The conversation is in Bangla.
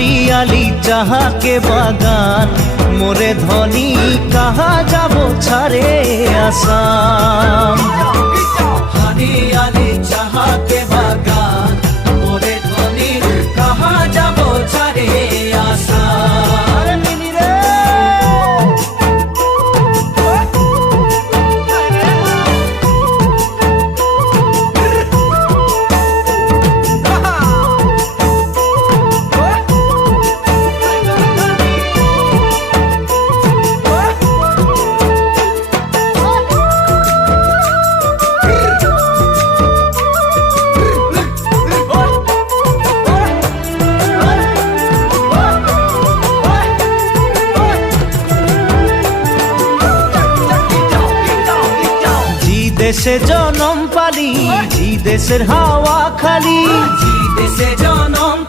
हरियाली चाहा के बागान मोरे धनी कहा जाबो छारे आसाम। हरियाली चाहा के बागान मोरे धनी कहा जाबो छारे आसाम। দেশে জনম পালি জি দেশের হাওয়া খালি জি দেশে